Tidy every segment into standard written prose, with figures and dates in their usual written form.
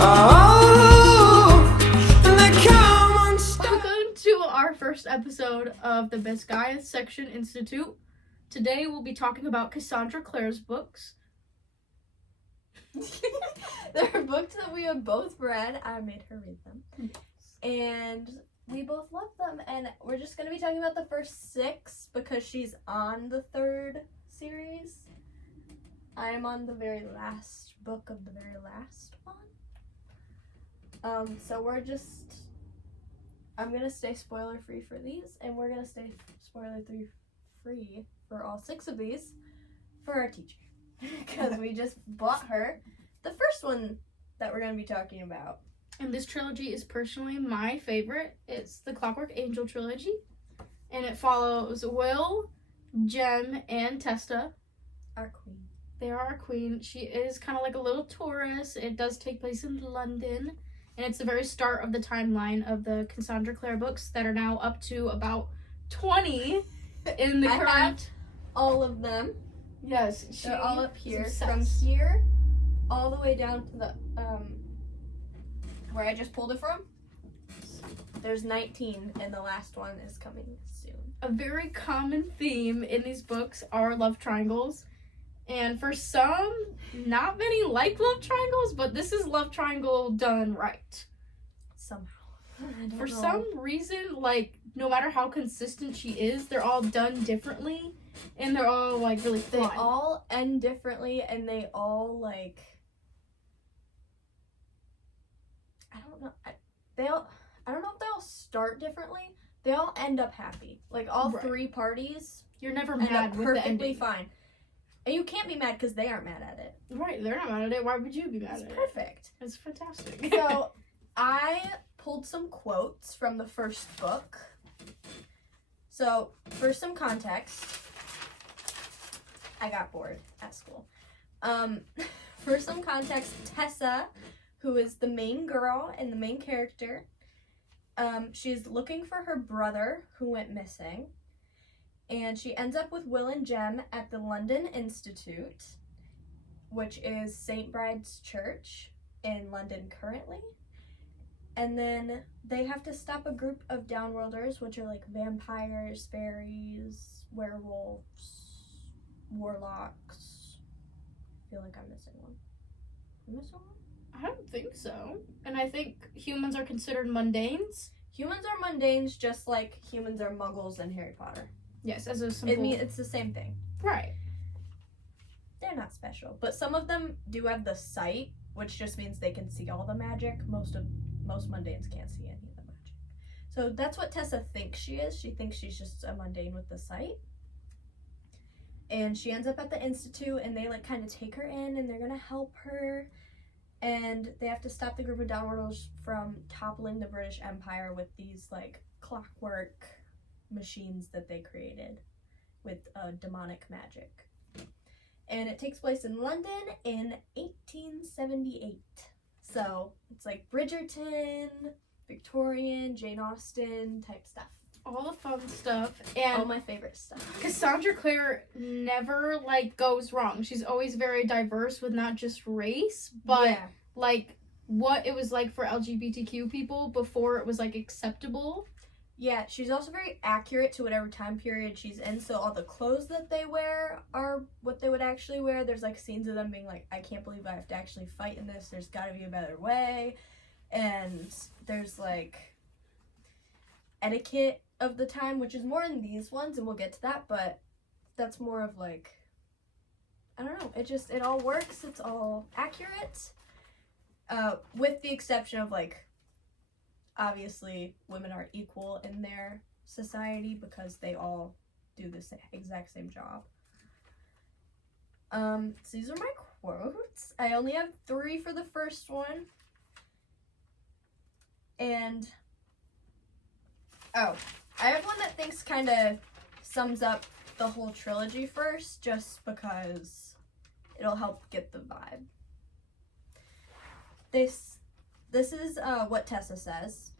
Welcome to our first episode of the Biscayne Section Institute. Today we'll be talking about Cassandra Clare's books. They're books that we have both read. I made her read them. And we both love them. And we're just going to be talking about the first 6 because she's on the 3rd series. I am on the very last book of the very last one. So I'm going to stay spoiler free for these. And we're going to stay spoiler free for all 6 of these for our teacher. Because we just bought her the first one that we're going to be talking about. And this trilogy is personally my favorite. It's the Clockwork Angel trilogy. And it follows Will, Jem, and Testa. Our queen. They are our queen. She is kind of like a little tourist. It does take place in London. And it's the very start of the timeline of the Cassandra Clare books that are now up to about 20 in the I current. have all of them. Yes, they're all up here. obsessed. From here all the way down to the where I just pulled it from. There's 19 and the last one is coming soon. A very common theme in these books are love triangles. And for some, not many like love triangles, but this is love triangle done right. Somehow. For some reason, like, no matter how consistent she is, they're all done differently. And they're all, like, really They fun. all end differently and they all, like, I don't know if they all start differently. They all end up happy. Like, all Right. 3 parties You're never end mad up with the perfectly ending. fine. And you can't be mad because they aren't mad at it. Right, they're not mad at it. Why would you be mad It's at perfect. it? It's fantastic. So, I pulled some quotes from the first book. So, for some context, I got bored at school. For some context, Tessa, who is the main girl and the main character, she's looking for her brother who went missing. And she ends up with Will and Jem at the London Institute, which is St. Bride's Church in London currently. And then they have to stop a group of downworlders, which are like vampires, fairies, werewolves, warlocks. I feel like I'm missing one. Am I missing one? I don't think so. And I think humans are considered mundanes. Humans are mundanes just like humans are muggles in Harry Potter. Yes, as a simple... It's the same thing. Right. They're not special. But some of them do have the sight, which just means they can see all the magic. Most mundanes can't see any of the magic. So that's what Tessa thinks she is. She thinks she's just a mundane with the sight. And she ends up at the institute and they like kind of take her in and they're going to help her. And they have to stop the group of downworlders from toppling the British Empire with these like clockwork machines that they created with demonic magic. And it takes place in London in 1878. So it's like Bridgerton, Victorian, Jane Austen type stuff. All the fun stuff. And all my favorite stuff. Cassandra Clare never, like, goes wrong. She's always very diverse with not just race, but, like, what it was like for LGBTQ people before it was, like, acceptable. Yeah, she's also very accurate to whatever time period she's in. So all the clothes that they wear are what they would actually wear. There's, like, scenes of them being like, I can't believe I have to actually fight in this. There's got to be a better way. And there's, like, etiquette of the time, which is more in these ones, and we'll get to that, but that's more of like, I don't know, it all works, it's all accurate, with the exception of like, obviously women are equal in their society because they all do the exact same job. So these are my quotes. I only have 3 for the first one. And I have one that thinks kind of sums up the whole trilogy first, just because it'll help get the vibe. This is what Tessa says.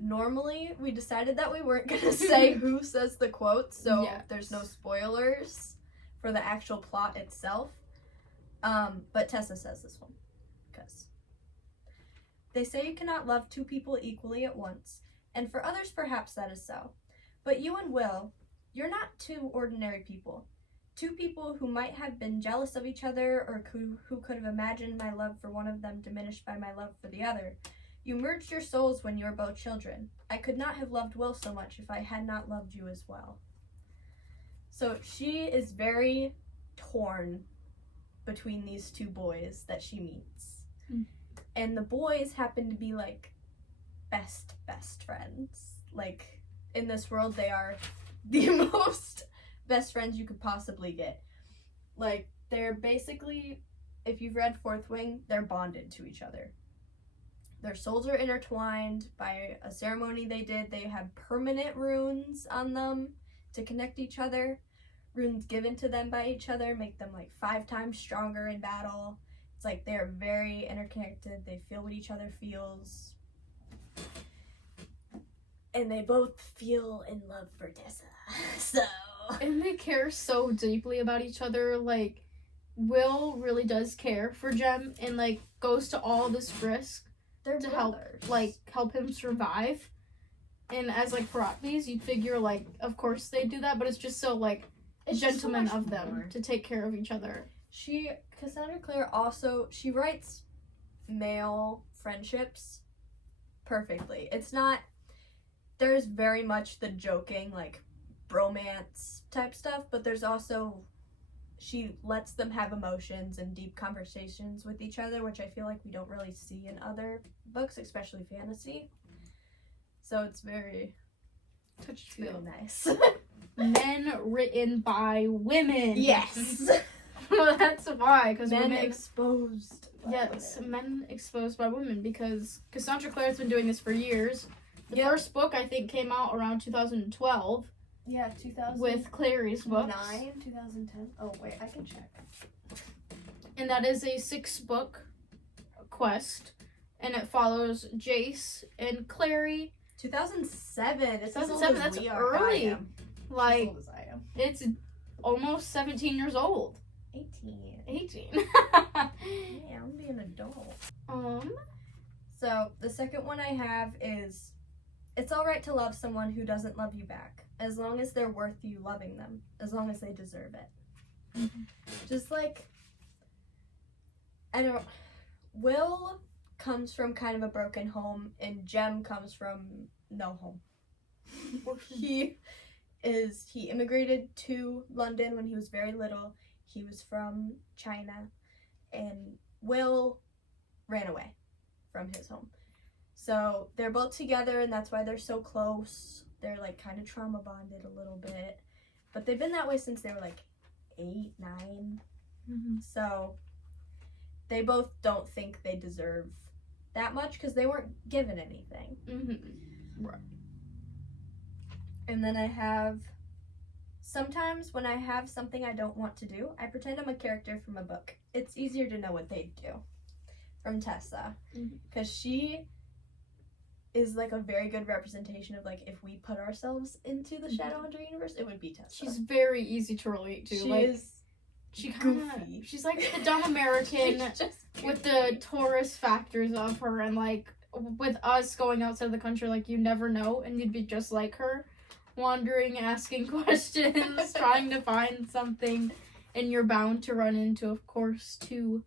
Normally, we decided that we weren't going to say who says the quotes, so there's no spoilers for the actual plot itself. But Tessa says this one, because They say you cannot love two people equally at once, and for others perhaps that is so. But you and Will, you're not two ordinary people. Two people who might have been jealous of each other or who could have imagined my love for one of them diminished by my love for the other. You merged your souls when you were both children. I could not have loved Will so much if I had not loved you as well. So she is very torn between these two boys that she meets. And the boys happen to be like best friends. Like in this world they are the most best friends you could possibly get. Like they're basically, if you've read Fourth Wing, they're bonded to each other. Their souls are intertwined by a ceremony they did. They have permanent runes on them to connect each other. Runes given to them by each other make them like 5 times stronger in battle. It's like they're very interconnected. They feel what each other feels. And they both feel in love for Tessa. So. And they care so deeply about each other. Like, Will really does care for Jem and like goes to all this risk They're to brothers. help him survive. And as like Paratvis, you'd figure like of course they do that, but it's just so like It's just so gentleman much of them more. to take care of each other. Cassandra Clare also, she writes male friendships perfectly. It's not, there's very much the joking, like, bromance type stuff, but there's also, she lets them have emotions and deep conversations with each other, which I feel like we don't really see in other books, especially fantasy. So it's very nice. Men written by women. Yes! Well, that's why, because Men women exposed. Yes, men exposed by women, because Cassandra Clare's been doing this for years. The Yep. first book, I think, came out around 2012 Yeah, 2000. with Clary's books. 2010. Oh, wait, I can check. And that is a 6-book quest. And it follows Jace and Clary. 2007. It's 2007, that's early. Like, as I am. it's almost 17 years old. 18. 18. Yeah, I'm being an adult. So, the second one I have is, it's alright to love someone who doesn't love you back, as long as they're worth you loving them, as long as they deserve it. Mm-hmm. Just like, I don't, Will comes from kind of a broken home, and Jem comes from no home. He immigrated to London when he was very little. He was from China, and Will ran away from his home. So they're both together, and that's why they're so close. They're like kind of trauma bonded a little bit, but they've been that way since they were like 8, 9. Mm-hmm. So they both don't think they deserve that much because they weren't given anything. Mm-hmm. Right. And then I have, sometimes when I have something I don't want to do, I pretend I'm a character from a book. It's easier to know what they'd do. From Tessa. Because she is like a very good representation of like, if we put ourselves into the Shadowhunter universe, it would be Tessa. She's very easy to relate to. She like, is she kinda, she's like the dumb American with the tourist factors of her, and like with us going outside the country, like you never know, and you'd be just like her. Wandering, asking questions, trying to find something, and you're bound to run into, of course, 2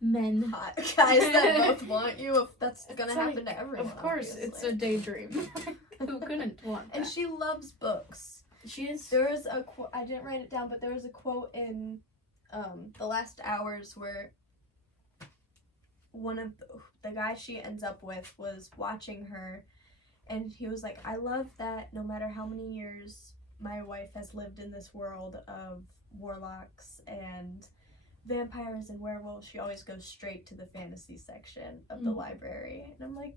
men. Hot guys that both want you. If that's gonna happen like, to everyone. Of course, obviously. it's a daydream. Who couldn't want that? And she loves books. She is. There was a quote, I didn't write it down, but there was a quote in The Last Hours where one of the guys she ends up with was watching her, and he was like, I love that no matter how many years my wife has lived in this world of warlocks and vampires and werewolves, she always goes straight to the fantasy section of the library. And I'm like,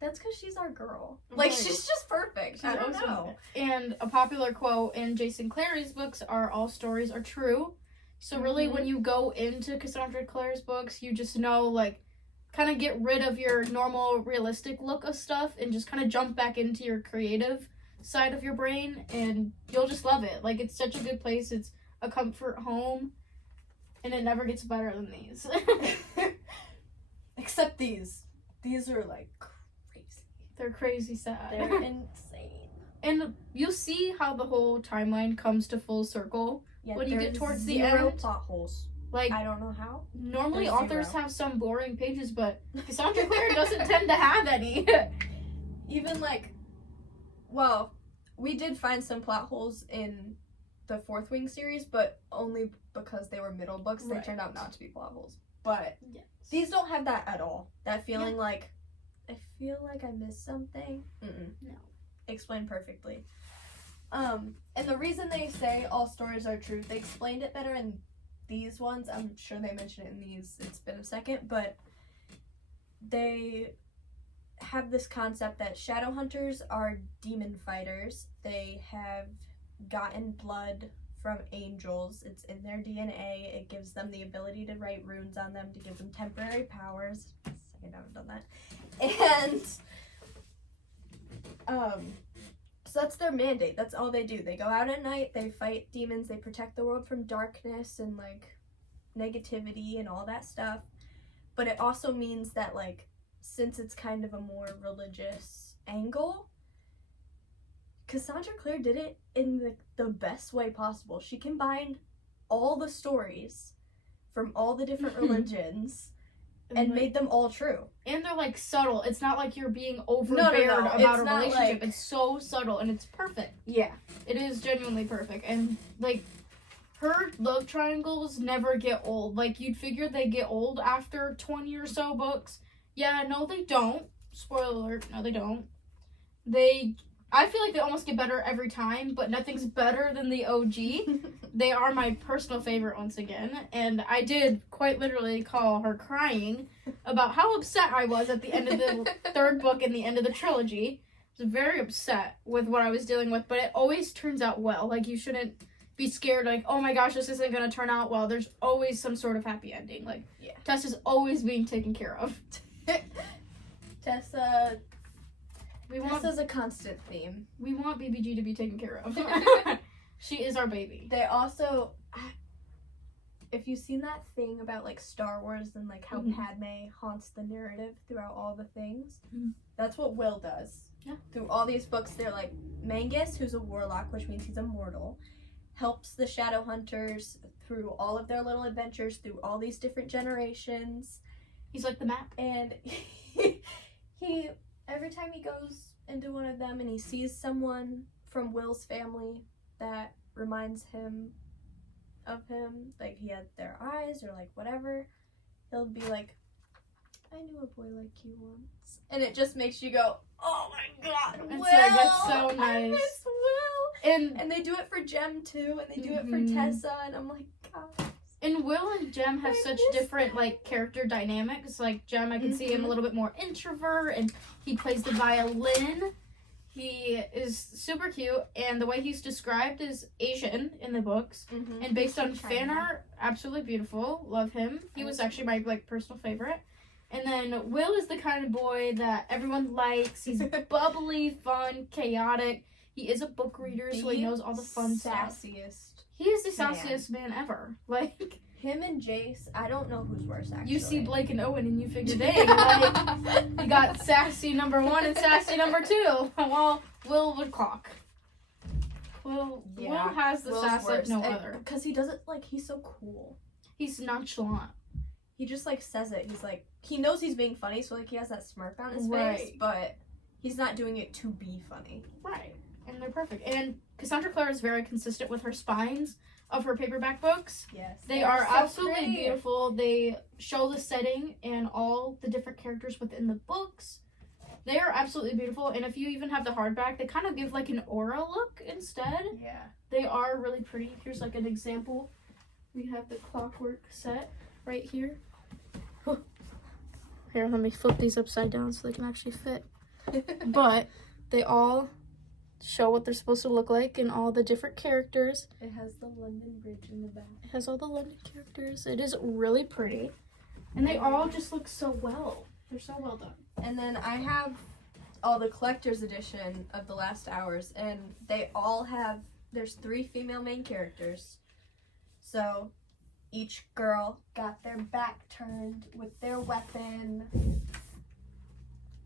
that's because she's our girl. Like, she's just perfect. I don't know. And a popular quote in Jason Clary's books are, all stories are true. So really, when you go into Cassandra Clare's books, you just know, like, kind of get rid of your normal realistic look of stuff and just kind of jump back into your creative side of your brain, and you'll just love it. Like, it's such a good place. It's a comfort home, and it never gets better than these. Except these. These are like crazy. They're crazy sad. They're insane. And you'll see how the whole timeline comes to full circle Yeah, when you get towards the zero end. plot holes. Like, I don't know how. normally There's authors zero. have some boring pages, but Cassandra Clare doesn't tend to have any. Even like, well, we did find some plot holes in the Fourth Wing series, but only because they were middle books. They Right. turned out not to be plot holes. But Yes. these don't have that at all. That feeling like, I feel like I missed something. Mm-mm. No. Explained perfectly. And the reason they say all stories are true, they explained it better in these ones. I'm sure they mentioned it in these. It's been a second, but they have this concept that shadow hunters are demon fighters. They have gotten blood from angels. It's in their DNA. It gives them the ability to write runes on them to give them temporary powers. Second, I haven't done that. And so that's their mandate. That's all they do. They go out at night, they fight demons, they protect the world from darkness and like negativity and all that stuff. But it also means that like, since it's kind of a more religious angle, Cassandra Clare did it in the best way possible. She combined all the stories from all the different religions and made them all true. And they're like subtle. It's not like you're being overbeared about It's a not relationship. like- It's so subtle and it's perfect. Yeah. It is genuinely perfect. And like, her love triangles never get old. Like, you'd figure they get old after 20 or so books. Yeah, no, they don't. Spoiler alert, no, they don't. I feel like they almost get better every time, but nothing's better than the OG. They are my personal favorite once again, and I did quite literally call her crying about how upset I was at the end of the third book and the end of the trilogy. I was very upset with what I was dealing with, but it always turns out well. Like, you shouldn't be scared, like, oh my gosh, this isn't going to turn out well. There's always some sort of happy ending. Like, Yeah. Tess is always being taken care of. Tessa's a constant theme. We want BBG to be taken care of. She is our baby. They also, if you've seen that thing about like Star Wars and like how Mhm. Padme haunts the narrative throughout all the things, Mhm. that's what Will does. Yeah. Through all these books, they're like, Mangus, who's a warlock, which means he's immortal, helps the shadow hunters through all of their little adventures through all these different generations. He's like the map. And he every time he goes into one of them and he sees someone from Will's family that reminds him of him, like he had their eyes or like whatever, he'll be like, I knew a boy like you once. And it just makes you go, oh my god, It's Will! like, that's so I nice. miss Will! And And they do it for Jem too, and they do it for Mhm. Tessa, and I'm like, God. Will and Jem have I such miss different them. like character dynamics. Like Jem, I can see him Mhm. a little bit more introvert, and he plays the violin. He is super cute, and the way he's described is Asian in the books, Mm-hmm. and based on fan China. art, absolutely beautiful. Love him. He was actually my like personal favorite. And then Will is the kind of boy that everyone likes. He's bubbly, fun, chaotic. He is a book reader, so he knows all the fun stuff. Sassiest. He is the sassiest man ever. Like, Him and Jace, I don't know who's worse, actually. you see Blake and Owen and you figure, dang, like, you got sassy number 1 and sassy number 2. Well, Will would clock. Will has the Will's sass like worse. no And- other. Because he doesn't, like, he's so cool. He's nonchalant. He just, like, says it. He's, like, he knows he's being funny, so, like, he has that smirk on his face, Right. but he's not doing it to be funny. Right. And they're perfect. And Cassandra Clare is very consistent with her spines of her paperback books. Yes. They are absolutely beautiful. They show the setting and all the different characters within the books. They are absolutely beautiful. And if you even have the hardback, they kind of give like an aura look instead. Yeah. They are really pretty. Here's like an example. We have the clockwork set right here. Here, let me flip these upside down so they can actually fit. But they all show what they're supposed to look like and all the different characters. It has the London Bridge in the back. It has all the London characters. It is really pretty. And they all just look so well. They're so well done. And then I have all the collector's edition of The Last Hours, and they all have, there's 3 female main characters. So each girl got their back turned with their weapon.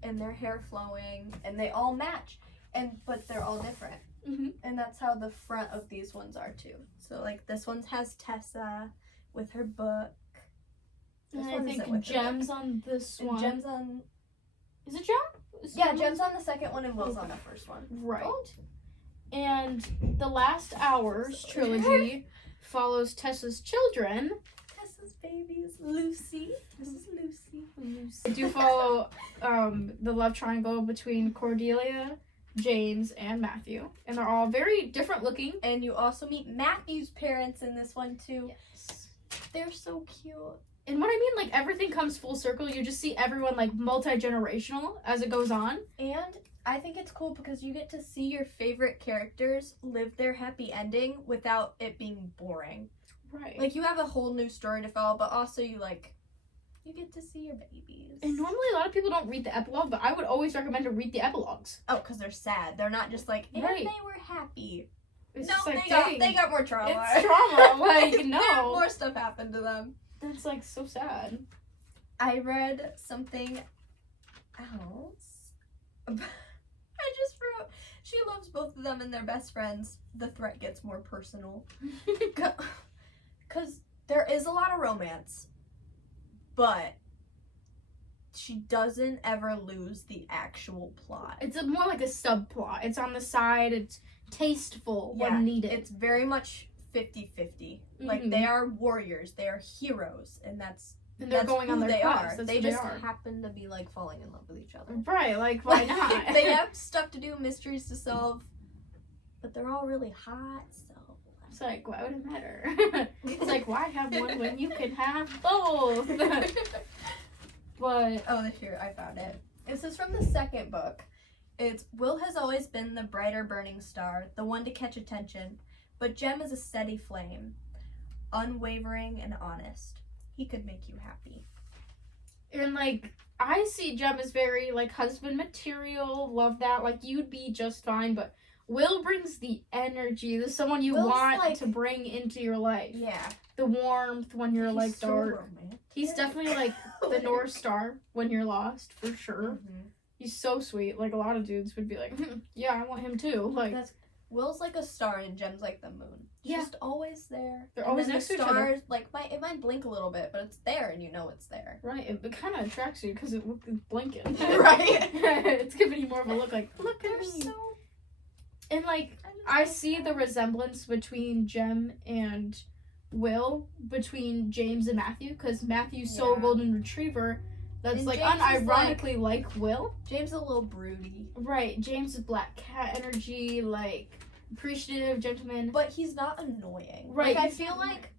and their hair flowing, and they all match, but they're all different. Mm-hmm. And that's how the front of these ones are too. So like this one has Tessa with her book. And I think Gem's on this one. Gem's on. Is it Gem? Gem's on the second one and Will's on the first one. Right. And the Last Hours trilogy follows Tessa's children. Tessa's babies, Lucy. This is Lucy. They do follow the love triangle between Cordelia, James, and Matthew. And they're all very different looking. And you also meet Matthew's parents in this one too. Yes. They're so cute. And what I mean, like, everything comes full circle. You just see everyone, like, multi-generational as it goes on. And I think it's cool because you get to see your favorite characters live their happy ending without it being boring. Right. Like, you have a whole new story to follow, but also you get to see your babies. And normally a lot of people don't read the epilogue, but I would always recommend to read the epilogues. Oh, because they're sad. They're not just like, and Right. they were happy. It's No, just like, they got more trauma. It's trauma. Like, no. More stuff happened to them. That's, like, so sad. I read something else. I just wrote, she loves both of them and they're best friends. The threat gets more personal. Because there is a lot of romance, but she doesn't ever lose the actual plot. It's more like a subplot. It's on the side. It's tasteful when needed. It's very much 50-50. Like, Mhm. they are warriors. They are heroes. And they're going on who their they quest. are. That's They who just are. happen to be, like, falling in love with each other. Right, like, why not? They have stuff to do, mysteries to solve, but they're all really hot, so... It's like, why would it matter? It's like, why have one when you can have both? But... Oh, here, I found it. This is from the second book. It's, Will has always been the brighter burning star, the one to catch attention, but Jem is a steady flame, unwavering and honest. He could make you happy. And, like, I see Jem as very, like, husband material. Love that. Like, you'd be just fine, but Will brings the energy. There's someone you Will's, want like, to bring into your life. Yeah. The warmth when you're, like, so dark. romantic. He's definitely, like, the North Star when you're lost, for sure. Mm-hmm. He's so sweet. Like, a lot of dudes would be like, yeah, I want him too. Like, Will's like a star and Jem's like the moon. Yeah. Just always there. They're And always then next the to each other. stars, like, it might blink a little bit, but it's there and you know it's there. right, it kind of attracts you because it's blinking. Right? It's giving you more of a look like, look They're at me. so... And, like, I see the resemblance between Jem and Will, between James and Matthew, because Matthew's so Yeah. golden retriever that's, And like, James is, unironically like Will. James is a little broody. Right, James is black cat energy, like, appreciative, gentleman. But he's not annoying. Right, Like, I he's feel not like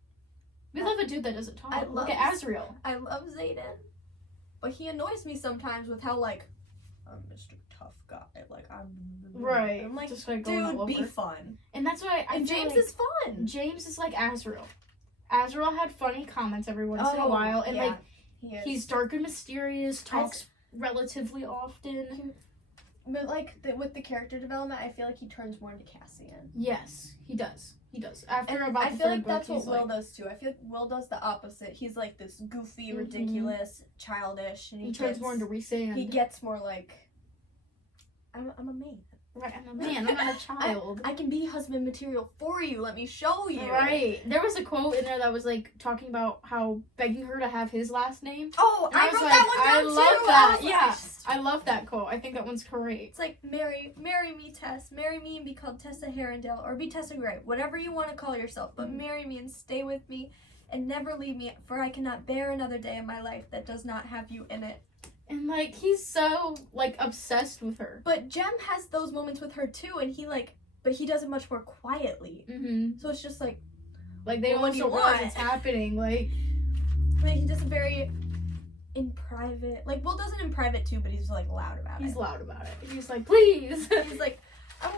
We love a dude that doesn't talk. I Look at love- Azriel. I love Zayden, but he annoys me sometimes with how, like, I'm Mr. Tough Guy. Like, Right. I'm like, just, like, going all dude, be over. fun. And that's why I And feel James like is fun. James is like Azriel. Azriel had funny comments every once in a while, and like he's dark and mysterious, talks relatively often. But like with the character development, I feel like he turns more into Cassian. Yes, he does. He does. After And about I the feel third like book, that's what he's Will like, does too. I feel like Will does the opposite. He's like this goofy, Mhm. ridiculous, childish, and he turns more into Resand. He gets more like, I'm a man. Right, I'm a man. I'm not a child. I can be husband material for you. Let me show you. Right. There was a quote in there that was like talking about how begging her to have his last name. Oh, And I was wrote like, that one down I too. love that. I was Yeah. like, I love that quote. I think that one's great. it's like marry me, Tess. Marry me and be called Tessa Herondale, or be Tessa Gray, whatever you want to call yourself. But Mhm. marry me and stay with me, and never leave me, for I cannot bear another day in my life that does not have you in it. And like he's so like obsessed with her. But Jem has those moments with her too, and but he does it much more quietly. Mm-hmm. So it's just like Like they Well, what almost do don't you realize want? it's happening. Like he does it very in private. Like Will does it in private too, but he's like loud about he's it. loud about it. He's like, please. He's like, I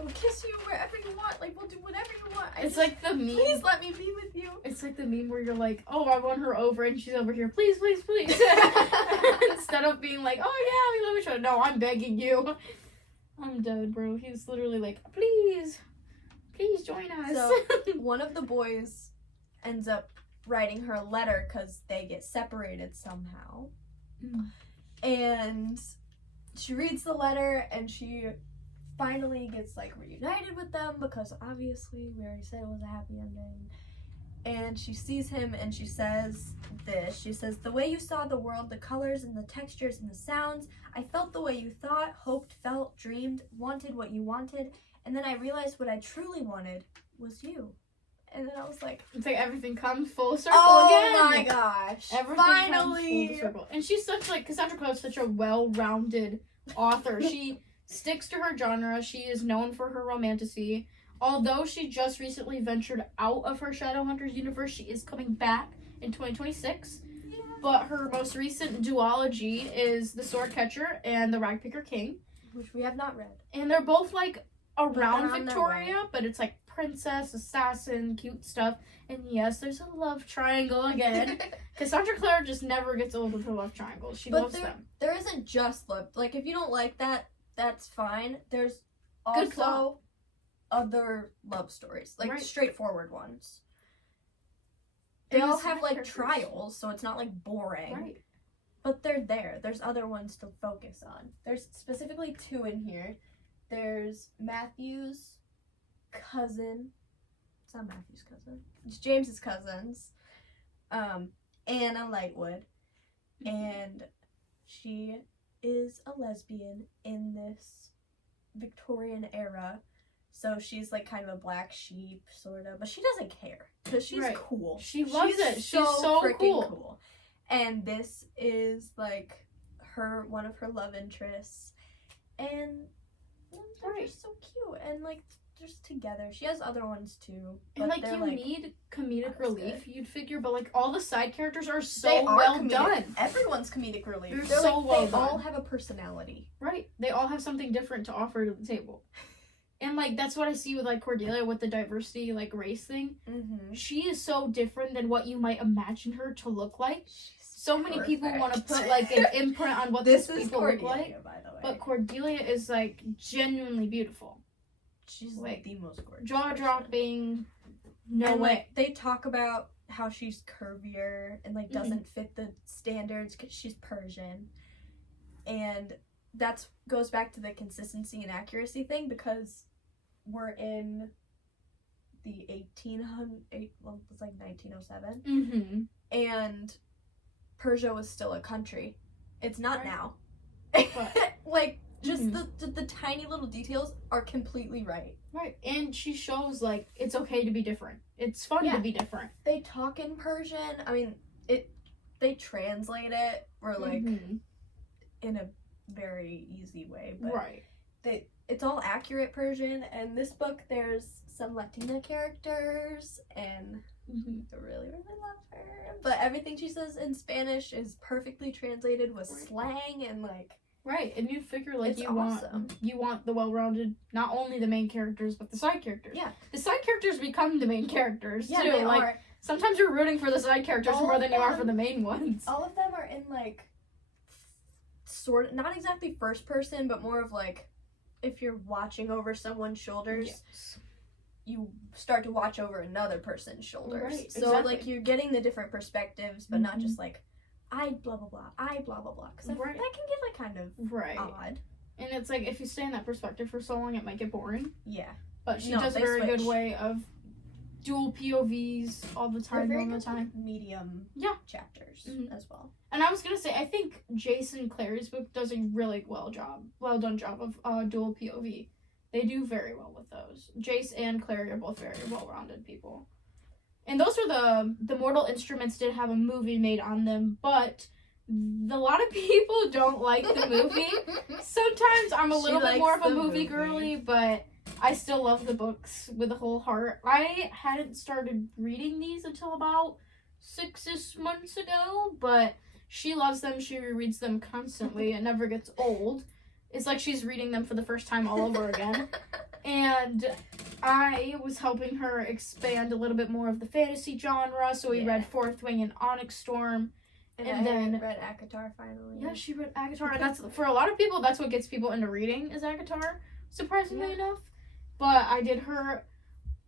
will kiss you wherever you want. Like we'll do whatever you want. It's like the meme. Please let me be with you. It's like the meme where you're like, oh, I want her over, and she's over here. Please, please, please. Instead of being like, oh yeah, we love each other. No, I'm begging you. I'm dead, bro. He's literally like, please join us. So one of the boys ends up writing her a letter because they get separated somehow. Mm. And she reads the letter and she finally gets like reunited with them because obviously we already said it was a happy ending. And she sees him and she says this. She says, "The way you saw the world, the colors and the textures and the sounds, I felt the way you thought, hoped, felt, dreamed, wanted what you wanted, and then I realized what I truly wanted was you." And then I was like, it's like everything comes full circle again. Oh my gosh. Everything Finally. comes full circle. And she's such like, Cassandra Clare is such a well-rounded author. She sticks to her genre. She is known for her romantasy. Although she just recently ventured out of her Shadowhunters universe, she is coming back in 2026. Yeah. But her most recent duology is The Swordcatcher and The Ragpicker King, which we have not read. And they're both like around Victoria, but it's like princess, assassin, cute stuff. And yes, there's a love triangle again. Cassandra Clare just never gets old with her love triangles. She loves them. There isn't just love. Like, if you don't like that, that's fine. There's good plot. Also other love stories, like straightforward ones. They all have like trials, so it's not like boring. Right. But they're there. There's other ones to focus on. There's specifically 2 in here. There's Matthew's cousin. It's not Matthew's cousin. It's James's cousins. Anna Lightwood. And she is a lesbian in this Victorian era. So she's like kind of a black sheep, sort of. But she doesn't care. Because she's cool. She loves it. She's so freaking cool. And this is like one of her love interests. And they're just so cute. And like just together. She has other ones too. And like you need comedic relief, you'd figure, but like all the side characters are so well done. Everyone's comedic relief. They're so like, well done. They all have a personality. Right. They all have something different to offer to the table. And like that's what I see with like Cordelia with the diversity like race thing. Mm-hmm. She is so different than what you might imagine her to look like. So many people want to put like an imprint on what these people look like. By the way. But Cordelia is like genuinely beautiful. She's like the most gorgeous. Jaw dropping. No way. Like, they talk about how she's curvier and like doesn't fit the standards because she's Persian. And that goes back to the consistency and accuracy thing because we're in the 1800s, well, it's like 1907. Mm-hmm. And Persia was still a country. It's not now. Like, just the tiny little details are completely right. Right. And she shows, like, it's okay to be different. It's fun to be different. They talk in Persian. I mean, they translate it, or, like, in a very easy way. But it's all accurate Persian. And this book, there's some Latina characters, and I really, really love her. But everything she says in Spanish is perfectly translated with slang and, like... Right, and you'd figure, like, you want the well-rounded, not only the main characters, but the side characters. Yeah. The side characters become the main characters, too. They like, are. Sometimes you're rooting for the side characters more than you are for the main ones. All of them are in, like, sort of, not exactly first person, but more of, like, if you're watching over someone's shoulders, you start to watch over another person's shoulders. Right, so, like, you're getting the different perspectives, but not just, like, I blah blah blah, I blah blah blah, because that can get like kind of odd. And it's like if you stay in that perspective for so long, it might get boring. Yeah, but she does a very good way of dual POVs all the time. Medium chapters as well. And I was gonna say, I think Jason Clary's book does a really well done job of dual POV. They do very well with those. Jace and Clary are both very well-rounded people. And those are the Mortal Instruments did have a movie made on them, but a lot of people don't like the movie. Sometimes I'm a little bit more of a movie girly, but I still love the books with a whole heart. I hadn't started reading these until about 6-ish months ago, but she loves them. She rereads them constantly. It never gets old. It's like she's reading them for the first time all over again. And I was helping her expand a little bit more of the fantasy genre, so we read Fourth Wing and Onyx Storm. And then read ACOTAR finally. Yeah, she read ACOTAR, and that's, for a lot of people, that's what gets people into reading, is ACOTAR, surprisingly enough. But I did her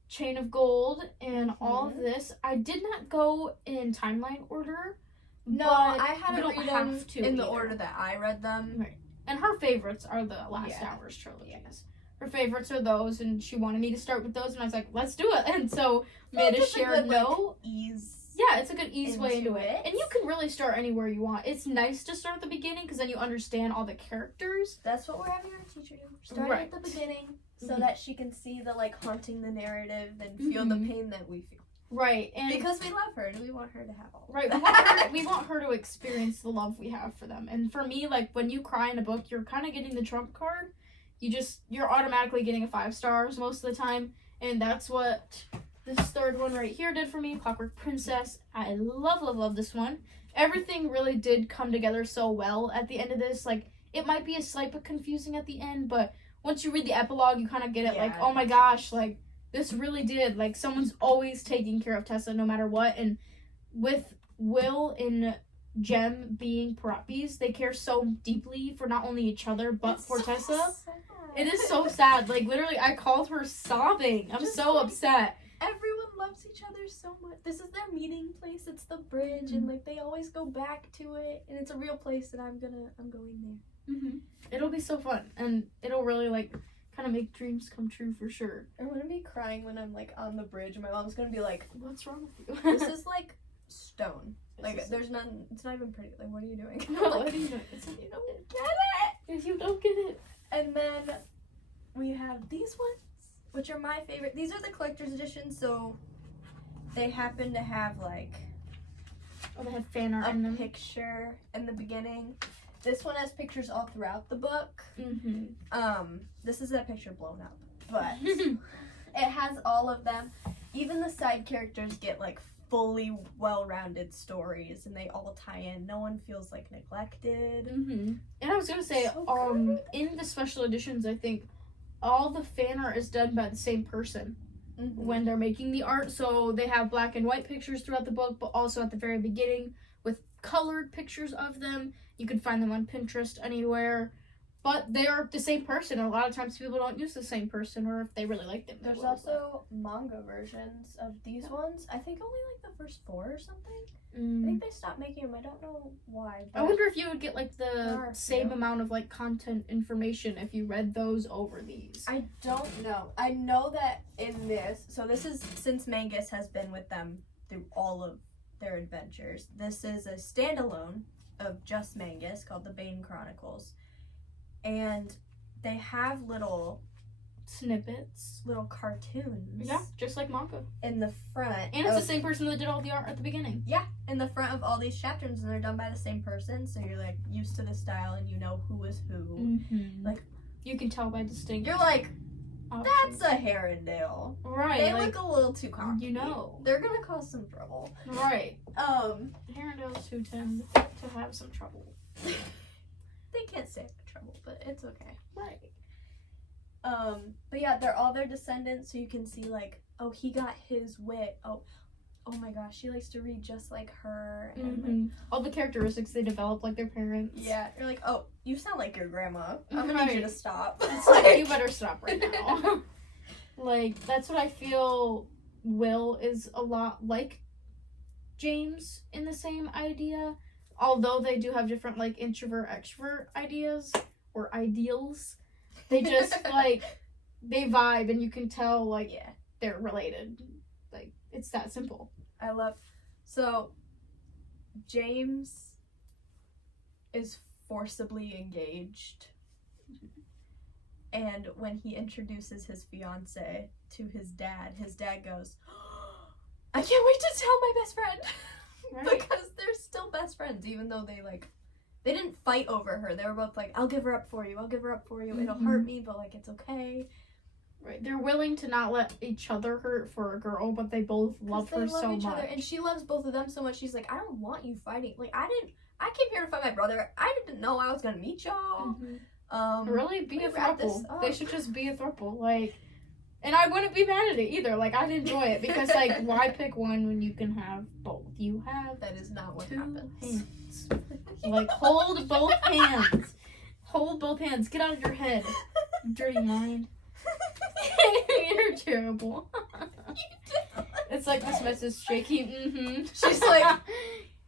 Chain of Gold and all of this. I did not go in timeline order. No, I had to read them in the order that I read them. Right. And her favorites are the Last Hours trilogies. Yeah. Her favorites are those, and she wanted me to start with those, and I was like, let's do it. And so made a shared note. Ease. Yeah, it's a good ease way into it. And you can really start anywhere you want. It's nice to start at the beginning because then you understand all the characters. That's what we're having our teacher do. Start at the beginning so that she can see the haunting the narrative and feel the pain that we feel. Right. And because we love her and we want her to have all. Right. We want her to experience the love we have for them. And for me, when you cry in a book, you're kind of getting the trump card. You're automatically getting a 5 stars most of the time. And that's what this third one right here did for me, Clockwork Princess. I love this one. Everything really did come together so well at the end of this. It might be a slight bit confusing at the end, but once you read the epilogue, you kind of get it. Yeah, oh my gosh, this really did. Someone's always taking care of Tessa no matter what. And with Will and Jem being Parapis, they care so deeply for not only each other, but for Tessa. Sad. It is so sad. Literally, I called her sobbing. I'm so upset. Everyone loves each other so much. This is their meeting place. It's the bridge, and they always go back to it, and it's a real place, and I'm going there. It'll be so fun, and it'll really kind of make dreams come true for sure. I'm gonna be crying when I'm on the bridge, and my mom's gonna be like, "What's wrong with you?" This is stone. There's none. It's not even pretty. What are you doing? No, what are you doing? You don't get it. You don't get it. And then we have these ones, which are my favorite. These are the collector's editions, so they happen to have they have fan art in them. A picture in the beginning. This one has pictures all throughout the book. This is a picture blown up, but it has all of them. Even the side characters get fully well-rounded stories, and they all tie in. No one feels neglected. And I was gonna say, in the special editions, I think all the fan art is done by the same person when they're making the art. So they have black and white pictures throughout the book, but also at the very beginning with colored pictures of them. You can find them on Pinterest, anywhere. But they are the same person. A lot of times people don't use the same person, or if they really like them. There's also manga versions of these ones. I think only the first 4 or something. I think they stopped making them. I don't know why. I wonder if you would get the same amount of content information if you read those over these. I don't know. I know that in this, so this is since Mangus has been with them through all of their adventures. This is a standalone of just Mangus called the Bane Chronicles. And they have little snippets, little cartoons. Yeah, just like manga. In the front. And it's the same person that did all the art at the beginning. Yeah, in the front of all these chapters, and they're done by the same person, so you're used to the style and you know who is who. You can tell by distinct. You're that's a Herondale. Right. They look a little too cocky. You know. They're gonna cause some trouble. Right. Herondales who tend to have some trouble. They can't stay out of trouble, but it's okay. Right. But yeah, they're all their descendants, so you can see he got his wit. Oh my gosh, she likes to read just like her, and all the characteristics they develop like their parents. Yeah, you're oh, you sound like your grandma. I'm gonna need you to stop. It's you better stop right now. That's what I feel. Will is a lot like James in the same idea, although they do have different introvert extrovert ideas or ideals. They just they vibe, and you can tell they're related. It's that simple. So James is forcibly engaged, and when he introduces his fiance to his dad goes, I can't wait to tell my best friend. Right. Because they're still best friends, even though they didn't fight over her. They were both I'll give her up for you, it'll hurt me, but it's okay. Right, they're willing to not let each other hurt for a girl, but they both love her so much. Other, and she loves both of them so much. She's I don't want you fighting. I came here to fight my brother. I didn't know I was gonna meet y'all. Really, be a throuple. They should just be a throuple. And I wouldn't be mad at it either. I'd enjoy it because why pick one when you can have both? You have that is not what 2 happens. Hands. Hold both hands. Hold both hands. Get out of your head, you dirty mind. You're terrible. It's this message shaky. She's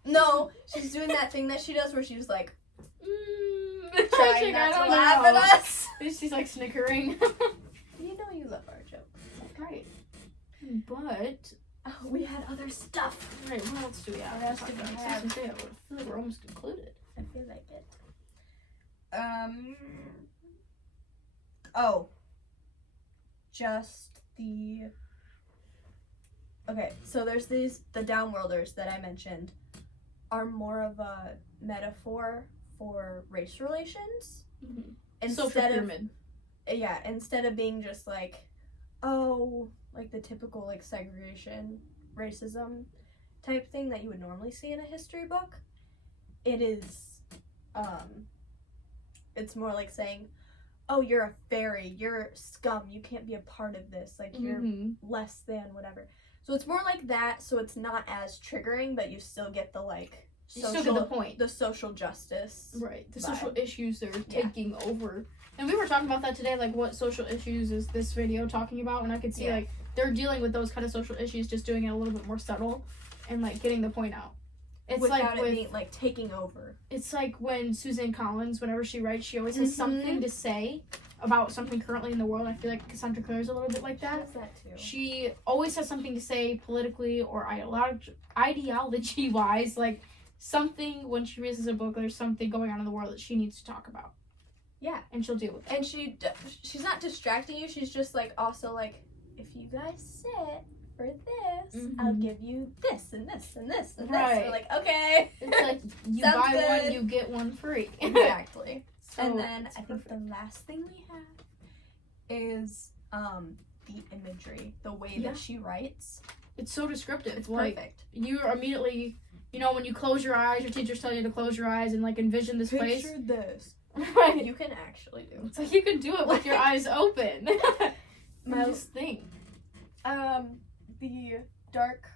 no, she's doing that thing that she does where she's trying not to I don't laugh know. at us. She's like snickering. You know you love our jokes. Right. But Oh, we had other stuff. right, what else do we have? What else do we have? I feel like we're almost concluded. I feel like it. Oh. Just the. Okay, so there's the downworlders that I mentioned are more of a metaphor for race relations. Mm-hmm. Social pyramid. Instead of being just like, oh, like the typical like segregation, racism type thing that you would normally see in a history book, it is, it's more like saying, oh, you're a fairy, you're scum, you can't be a part of this, like you're less than whatever. So it's more like that, so it's not as triggering, but you still get the like social, you still get the point. The social justice. Right. The vibe. social issues they're taking over. And we were talking about that today, like what social issues is this video talking about, and I could see like they're dealing with those kind of social issues, just doing it a little bit more subtle and like getting the point out. It's without like it being like taking over. It's like when Suzanne Collins, whenever she writes, she always has something to say about something currently in the world. I feel like Cassandra Clare is a little bit like that. She does that too. She always has something to say politically or ideology-wise, like something when she releases a book, there's something going on in the world that she needs to talk about. Yeah. And she'll deal with it. And she's not distracting you, she's just like also like, if you guys sit for this, I'll give you this and this and this and this. We're like, okay. It's like you buy good. one, you get one free. Exactly. So and then I perfect. think the last thing we have is the imagery, the way that she writes. It's so descriptive. It's like, perfect. You immediately, you know, when you close your eyes, your teachers tell you to close your eyes and like envision this place. Picture this. Right. You can actually do. It's like you can do it with your eyes open. Just think. The dark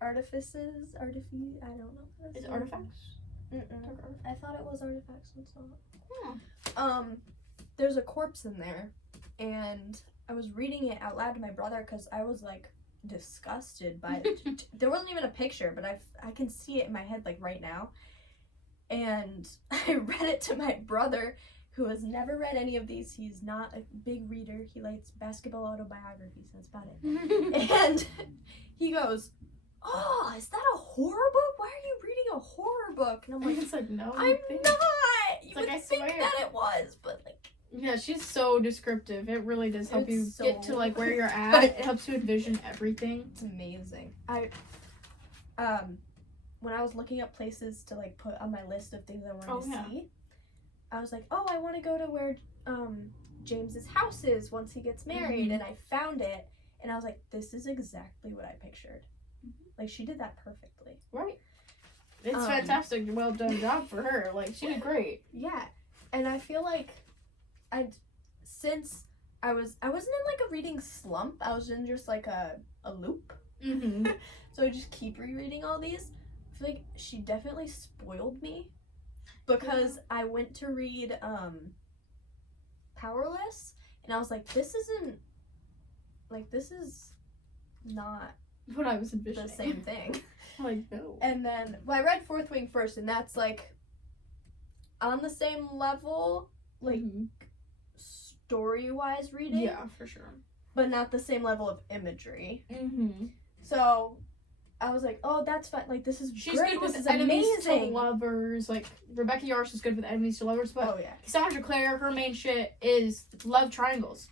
artifices, I don't know. Is it artifacts? I thought it was artifacts. It's not. Yeah. There's a corpse in there, and I was reading it out loud to my brother because I was like disgusted by it. There wasn't even a picture, but I can see it in my head like right now. And I read it to my brother, who has never read any of these. He's not a big reader. He likes basketball autobiographies. That's about it. And he goes, "Oh, is that a horror book? Why are you reading a horror book?" And I'm like, it's like, no, I'm not. You like, would I think swear. that it was, but like, yeah, she's so descriptive. It really does help you so get to like where you're at. It helps you envision everything. It's amazing. When I was looking up places to like put on my list of things I wanted to see, I was like, oh, I want to go to where James's house is once he gets married, and I found it, and I was like, this is exactly what I pictured. Like, she did that perfectly. Right. It's fantastic. Well done job for her. Like, she did great. Yeah. And I feel like since I wasn't in like a reading slump, I was in just like a loop. So I just keep rereading all these. I feel like she definitely spoiled me because I went to read Powerless, and I was like, this is not what I was envisioning. the same thing. Like, no. And then, I read Fourth Wing first, and that's like on the same level, like story-wise reading. Yeah, for sure. But not the same level of imagery. So I was like, oh, that's fine. Like, this is She's great. good with this is enemies amazing. to lovers. Like, Rebecca Yarros is good with enemies to lovers, but Oh, yeah. Cassandra Clare, her main shit is love triangles.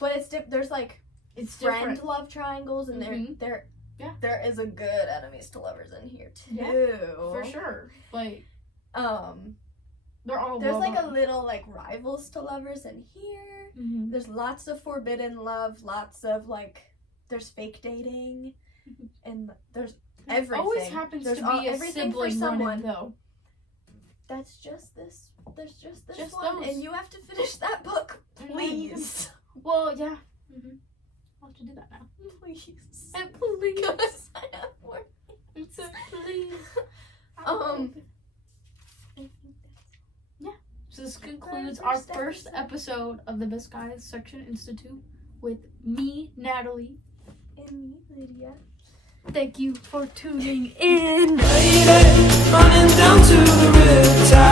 But it's there's like It's friend different. love triangles, and there is a good enemies to lovers in here too. Yeah, for sure. Like, they're all there's well like done. a little like rivals to lovers in here. There's lots of forbidden love, lots of like there's fake dating, and there's everything. Always happens there's to be a everything for sibling someone running, though. That's just this. There's just this Just one, those. and you have to finish that book, please. Well, yeah. I'll have to do that now. Please. And please. Because I have more. So please. Yeah. So this concludes our first episode of the Best Guys Section Institute with me, Natalie. And me, Lydia. Thank you for tuning in. Running down to the riptide.